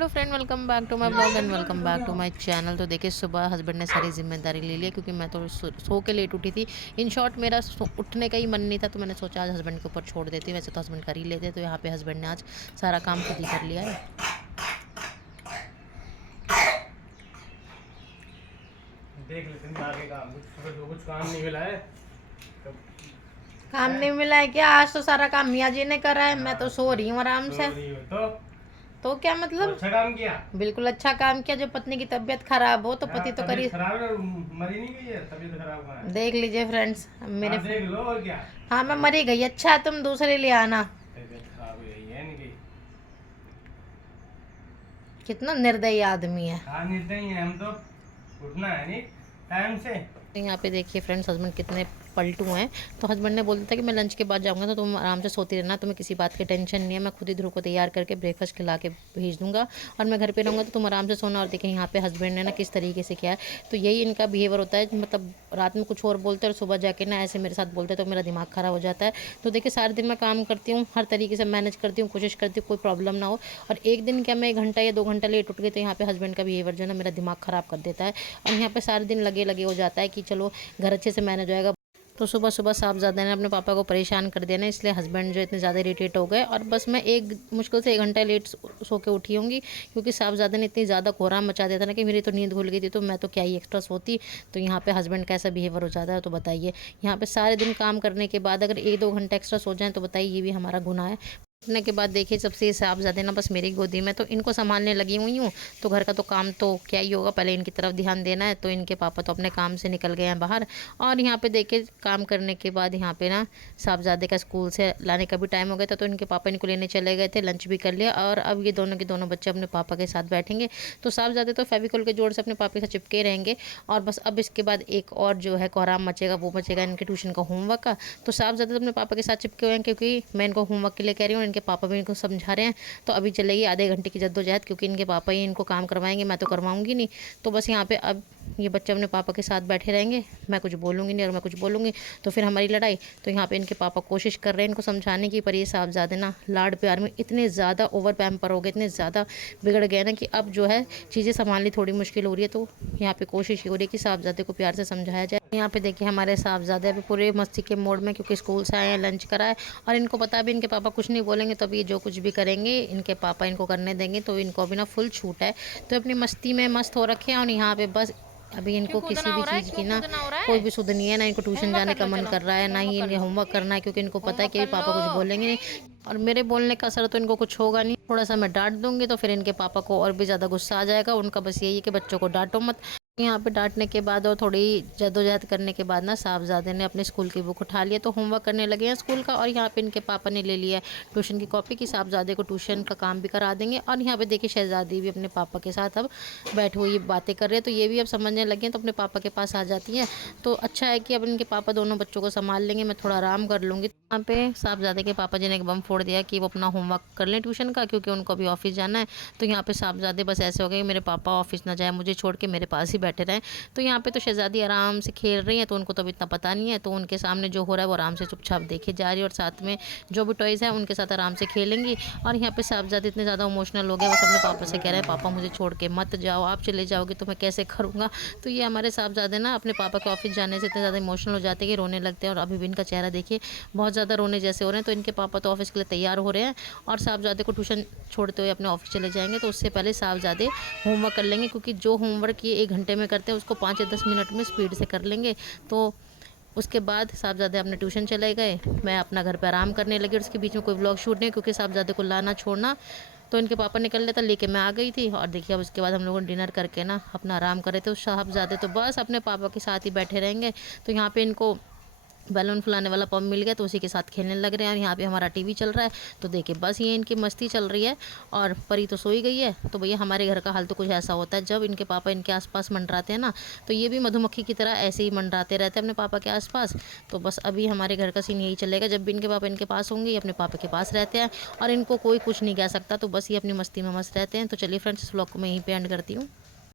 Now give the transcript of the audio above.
Hello friend, welcome back to my blog and welcome back to my channel. तो देखिए, सुबह husband ने सारी जिम्मेदारी ले लिया क्योंकि मैं तो सो के लेट उठी थी। इन शॉर्ट मेरा उठने का ही मन नहीं था, तो मैंने सोचा आज हस्बैंड के ऊपर छोड़ देती हूँ। वैसे तो हस्बैंड कर ही लेते, तो यहाँ पे हस्बैंड ने आज सारा काम खुद ही कर लिया है। देख लेते आगे काम कुछ काम नहीं मिला है। काम नहीं मिला है क्या? आज तो सारा काम मियाँ जी ने करा है। मैं तो सो रही हूँ आराम से। तो क्या मतलब? अच्छा काम किया। बिल्कुल अच्छा काम किया। जो पत्नी की तबीयत खराब हो तो पति तो करी। खराब है, मरी नहीं गई है, तबीयत खराब कहाँ है? देख लीजिए फ्रेंड्स मेरे। देख लो और क्या। हाँ, मैं मरी गई। अच्छा, तुम दूसरे ले आना। तबीयत खराब हो गई है इनकी। कितना निर्दयी आदमी है। हाँ, निर्दयी है हम तो। उठना है नहीं टाइम से। यहाँ पे देखिए फ्रेंड्स, हस्बैंड कितने पलटू हैं। तो हस्बैंड ने बोला था कि मैं लंच के बाद जाऊँगा, तो तुम आराम से सोती रहना, तुम्हें किसी बात की टेंशन नहीं है। मैं खुद ही ध्रुव को तैयार करके ब्रेकफास्ट खिला के भेज दूँगा और मैं घर पे रहूँगा, तो तुम आराम से सोना। और देखें यहाँ पे हस्बैंड ने ना किस तरीके से किया है। तो यही इनका बिहेवियर होता है, मतलब रात में कुछ और बोलते हैं और सुबह जाके ना ऐसे मेरे साथ बोलते हैं, तो मेरा दिमाग ख़राब हो जाता है। तो देखिए, सारे दिन मैं काम करती हूँ, हर तरीके से मैनेज करती हूँ, कोशिश करती हूँ कोई प्रॉब्लम ना हो। और एक दिन क्या, मैं 1 घंटा या 2 घंटा लेट उठ गई, तो यहाँ पे हस्बैंड का बिहेवियर जो है ना मेरा दिमाग ख़राब कर देता है। और यहाँ पे सारे दिन लगे लगे हो जाता है कि चलो घर अच्छे से मैनेज होएगा। तो सुबह सुबह साहबजादे ने अपने पापा को परेशान कर दिया ना, इसलिए हस्बैंड जो इतने ज़्यादा इरिटेट हो गए। और बस मैं एक मुश्किल से 1 घंटा लेट सो के उठी होंगी, क्योंकि साहबजादे ने इतनी ज़्यादा कोहराम मचा दिया था ना कि मेरी तो नींद खुल गई थी। तो मैं तो क्या ही एक्स्ट्रा सोती। तो यहाँ पे हस्बैंड का ऐसा बिहेवियर हो जाता है। तो बताइए, यहाँ पे सारे दिन काम करने के बाद अगर 1-2 घंटा एक्स्ट्रा सो जाएँ, तो बताइए ये भी हमारा गुनाह है। उठने के बाद देखिए, जब से ये साहबजादे ना बस मेरी गोदी में, तो इनको संभालने लगी हुई हूँ। तो घर का तो काम तो क्या ही होगा, पहले इनकी तरफ ध्यान देना है। तो इनके पापा तो अपने काम से निकल गए हैं बाहर। और यहाँ पे देखिए, काम करने के बाद यहाँ पे ना साहबजादे का स्कूल से लाने का भी टाइम हो गया था, तो इनके पापा इनको लेने चले गए थे, लंच भी कर लिया। और अब ये दोनों के दोनों बच्चे अपने पापा के साथ बैठेंगे। तो साहबजादे तो फेविकोल के जोड़ से अपने पापा के साथ चिपके रहेंगे। और बस अब इसके बाद एक और जो है कोहराम मचेगा, वो मचेगा इनके ट्यूशन का होमवर्क का। तो साहबजादे तो अपने पापा के साथ चिपके हुए हैं, क्योंकि मैं इनको होमवर्क के लिए कह रही हूँ, इनके पापा भी इनको समझा रहे हैं। तो अभी चलेगी आधे घंटे की जद्दोजहद, क्योंकि इनके पापा ही इनको काम करवाएंगे, मैं तो करवाऊंगी नहीं। तो बस यहाँ पे अब ये बच्चे अपने पापा के साथ बैठे रहेंगे, मैं कुछ बोलूँगी नहीं। और मैं कुछ बोलूँगी तो फिर हमारी लड़ाई। तो यहाँ पे इनके पापा कोशिश कर रहे हैं इनको समझाने की, पर ये साहबजादे ना लाड प्यार में इतने ज़्यादा ओवर पैम्पर हो गए, इतने ज़्यादा बिगड़ गए ना, कि अब जो है चीज़ें संभालनी थोड़ी मुश्किल हो रही है। तो यहाँ पे कोशिश हो रही है कि साहबजादे को प्यार से समझाया जाए। यहाँ पे देखिए, हमारे साहबजादे अभी पूरे मस्ती के मोड में, क्योंकि स्कूल से आए हैं, लंच कराए। और इनको पता भी इनके पापा कुछ नहीं बोलेंगे, तो अभी जो कुछ भी करेंगे इनके पापा इनको करने देंगे। तो इनको अभी ना फुल छूट है। तो अपनी मस्ती में मस्त हो रखे हैं। और यहाँ पे बस अभी इनको किसी भी चीज़ की ना कोई भी सुध नहीं है। ना इनको ट्यूशन जाने का मन कर रहा है, ना ही इनके होमवर्क करना है, क्योंकि इनको पता है कि पापा कुछ बोलेंगे नहीं। और मेरे बोलने का असर तो इनको कुछ होगा नहीं। थोड़ा सा मैं डांट दूंगी तो फिर इनके पापा को और भी ज़्यादा गुस्सा आ जाएगा। उनका बस यही है कि बच्चों को डांटो मत। यहाँ पे डांटने के बाद और थोड़ी जद्दोजहद करने के बाद ना साहबजादे ने अपने स्कूल की बुक उठा लिया, तो होमवर्क करने लगे हैं स्कूल का। और यहाँ पे इनके पापा ने ले लिया है ट्यूशन की कॉपी, की साहबजादे को ट्यूशन का काम भी करा देंगे। और यहाँ पे देखिए, शहजादी भी अपने पापा के साथ अब बैठी हुई बातें कर रहे हैं। तो ये भी अब समझने लगे हैं, तो अपने पापा के पास आ जाती हैं। तो अच्छा है कि अब इनके पापा दोनों बच्चों को संभाल लेंगे, मैं थोड़ा आराम कर लूँगी। यहाँ पे साहबजादे के पापा जी ने एक बम फोड़ दिया कि वो अपना होमवर्क कर लें ट्यूशन का, क्योंकि उनको अभी ऑफिस जाना है। तो यहाँ पे साहबजादे बस ऐसे हो गए, मेरे पापा ऑफिस ना जाए, मुझे छोड़ के मेरे पास ही बैठे रहें। तो यहाँ पे तो शहजादी आराम से खेल रही हैं, तो उनको तो अभी इतना पता नहीं है। तो उनके सामने जो हो रहा है वो आराम से चुपचाप देखे जा रही है, और साथ में जो भी टॉयज़ है उनके साथ आराम से खेलेंगी। और यहाँ पे साहबजादे इतने ज़्यादा इमोशनल हो गए, बस अपने पापा से कह रहे हैं, पापा मुझे छोड़ के मत जाओ, आप चले जाओगे तो मैं कैसे करूँगा। तो ये हमारे साहबजादे ना अपने पापा के ऑफिस जाने से इतने ज़्यादा इमोशनल हो जाते हैं कि रोने लगते हैं। और अभी भी इनका चेहरा देखिए, बहुत ज़्यादा रोने जैसे हो रहे हैं। तो इनके पापा तो ऑफिस के लिए तैयार हो रहे हैं, और साहबजादे को ट्यूशन छोड़ते हुए अपने ऑफिस चले जाएंगे। तो उससे पहले साहबजादे होमवर्क कर लेंगे, क्योंकि जो होमवर्क ये 1 घंटे में करते हैं उसको 5 या 10 मिनट में स्पीड से कर लेंगे। तो उसके बाद साहबजादे अपने ट्यूशन चले गए, मैं अपना घर पे आराम करने लगी। और उसके बीच में कोई व्लॉग शूट नहीं, क्योंकि साहबजादे को लाना छोड़ना तो इनके पापा निकल लेता, लेके मैं आ गई थी। और देखिए, अब उसके बाद हम लोगों ने डिनर करके ना अपना आराम करे। तो साहबजादे तो बस अपने पापा के साथ ही बैठे रहेंगे। तो यहाँ पे इनको बैलून फुलाने वाला पंप मिल गया, तो उसी के साथ खेलने लग रहे हैं। और यहाँ पे हमारा टीवी चल रहा है, तो देखिए बस ये इनकी मस्ती चल रही है। और परी तो सोई गई है। तो भैया, हमारे घर का हाल तो कुछ ऐसा होता है, जब इनके पापा इनके आसपास मंडराते हैं ना, तो ये भी मधुमक्खी की तरह ऐसे ही मंडराते रहते हैं अपने पापा के आसपास। तो बस अभी हमारे घर का सीन यही चलेगा, जब भी इनके पापा इनके पास होंगे, ये अपने पापा के पास रहते हैं और इनको कोई कुछ नहीं कह सकता। तो बस ये अपनी मस्ती में मस्त रहते हैं। तो चलिए फ्रेंड्स, इस व्लॉग को मैं यहीं पे एंड करती हूँ।